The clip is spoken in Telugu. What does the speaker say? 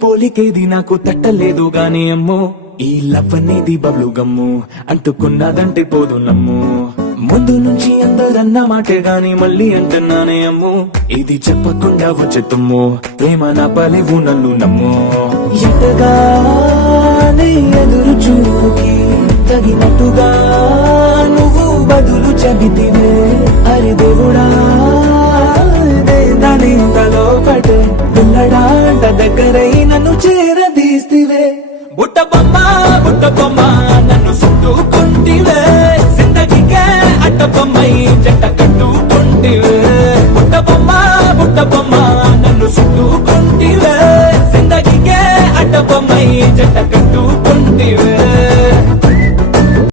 పోలికేది నాకు తట్టలేదు గాని అమ్మో ఈ లవ్ అనేది బబ్లు గమ్ము అంటుకున్నదంటే పోదు నమ్ము ముందు నుంచి అందరన్న మాటే గాని మళ్ళీ అంటున్నానే అమ్ము ఇది చెప్పకుండా వచ్చే తుమ్ము ప్రేమ నా పలివు నన్ను నమ్ము ఎట్టగానే ఎదురు చూకి తగినట్టుగా నువ్వు బదులు చెబితివే అరే దేవుడా దాని తలో పడే పిల్లడాంట దగ్గరై నన్ను చేరదీస్తివే బుట్ట బొమ్మ నన్ను చుట్టూ